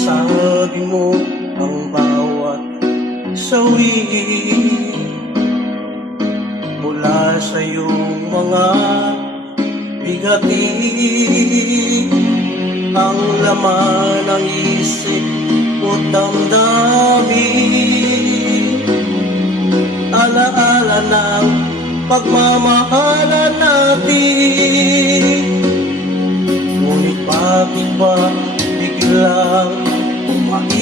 Sabi mo ang bawat sawi mula sa iyong mga bigati, ang laman ng isip o damdamin, alaala ng pagmamahalan natin. Ngunit bakit ba biglang umait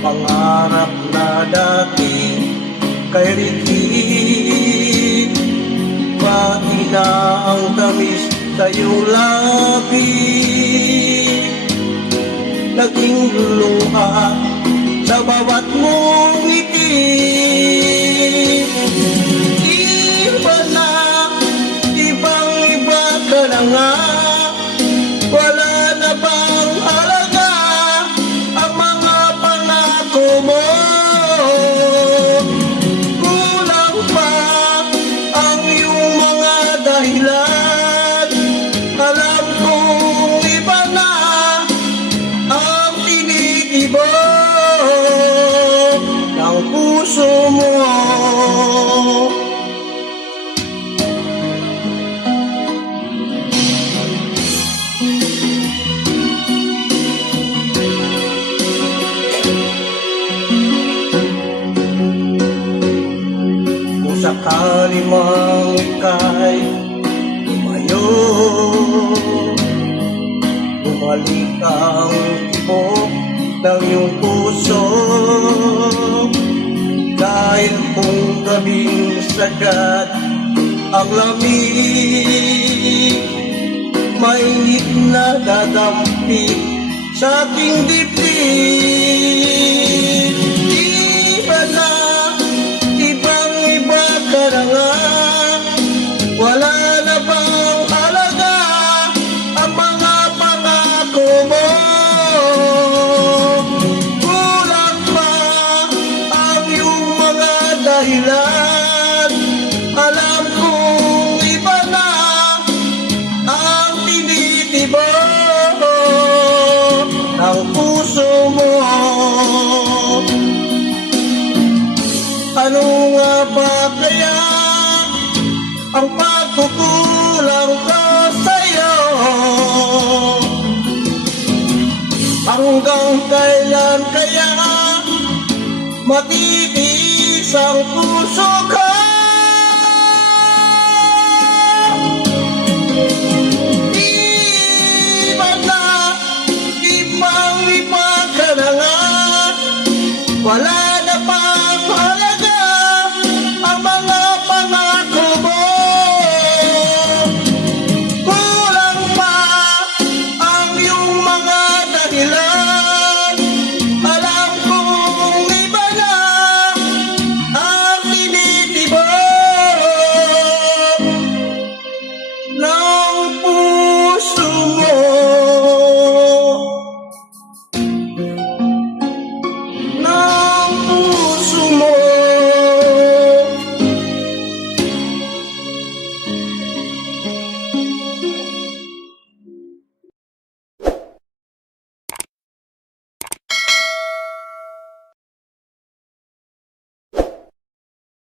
pangarap na dati kay Ricky? Mahina ang tamis sa iyong labi, naging luha sa bawat mong ngiti. Iba na, ibang-iba ka na nga, wala na bang halaga ang mga pangako mo? Kulang pa ang iyong mga dahilan, alam kong iba na ang tinitibok ng puso mo. Sakali mang ika'y tumayo, bumalik ang tibok ng iyong puso. Dahil kung gabing sagad ang lamig, mainit na dadampit sa ating dibdib. Iba na, ibang-iba ka na nga, wala na bang halaga ang mga pangako mo? Kulang pa ang iyong mga dahilan, alam kong iba na ang tinitibok ng puso mo. Ano nga ba kaya ang pagkukulang ko sa'yo? Hanggang kailan kaya matitiis ang puso ko? Iba na, ibang-iba ka na nga, wala